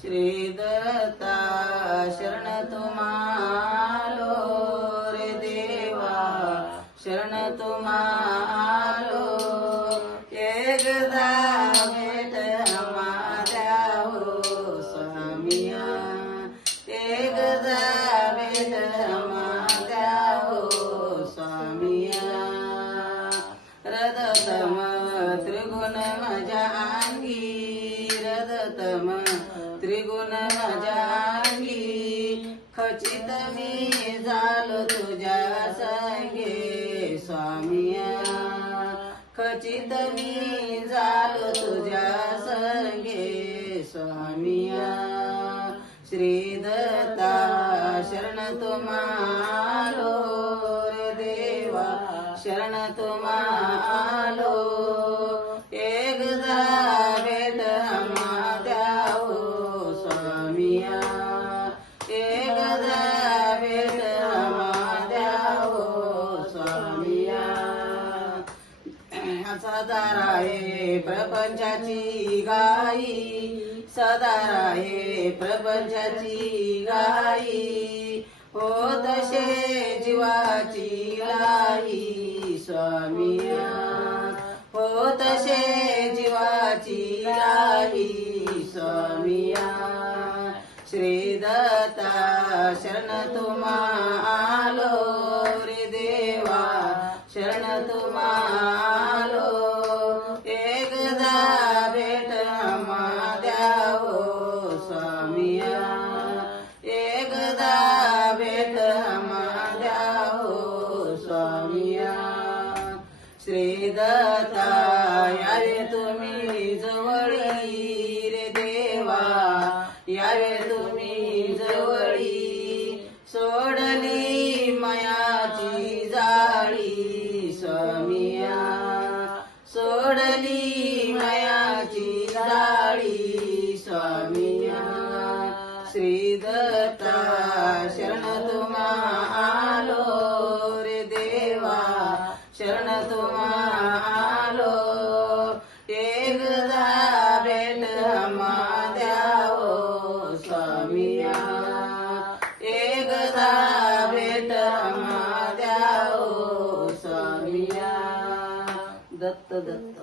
श्री दत्ता शरण तुम्हालो रे देवा शरण तुम्हालो एकदा भेट माझ्या हो स्वामिया एकदा भेट माझ्या हो स्वामिया रदतम त्रिगुण माझ्या अंगी रदतम त्रिगुण माझ्या अंगी खचित मी झालो तुझ्या संगे स्वामिया खचित मी झालो तुझ्या संगे स्वामिया श्री दत्ता शरण तुम्हालो रे देवा शरण तुम्हालो एकदा भेट माझ्या हो स्वामिया एकदा भेट माझ्या हो स्वामिया सदा राहे प्रपंचाची गाई सदा राहे प्रपंचाची गाई हो तसे जीवाची लाई स्वामिया हो तसे जीवाची लाई स्वामिया श्री दत्ता शरण तुम्हालो रे देवा शरण तुम्हालो एकदा भेट माझ्या हो स्वामिया एकदा भेट माझ्या हो स्वामिया श्री दत्ता यावे तुम्ही जवळी रे देवा यावे तुम्ही जवळी सोडली मायाची जाळी स्वामिया सोडली मायाची जाळी स्वामिया श्री दत्ता शरण तुम्हालो रे देवा शरण तुम्हालो एकदा भेट माझ्या हो स्वामिया एकदा भेट माझ्या हो स्वामिया दत्त दत्त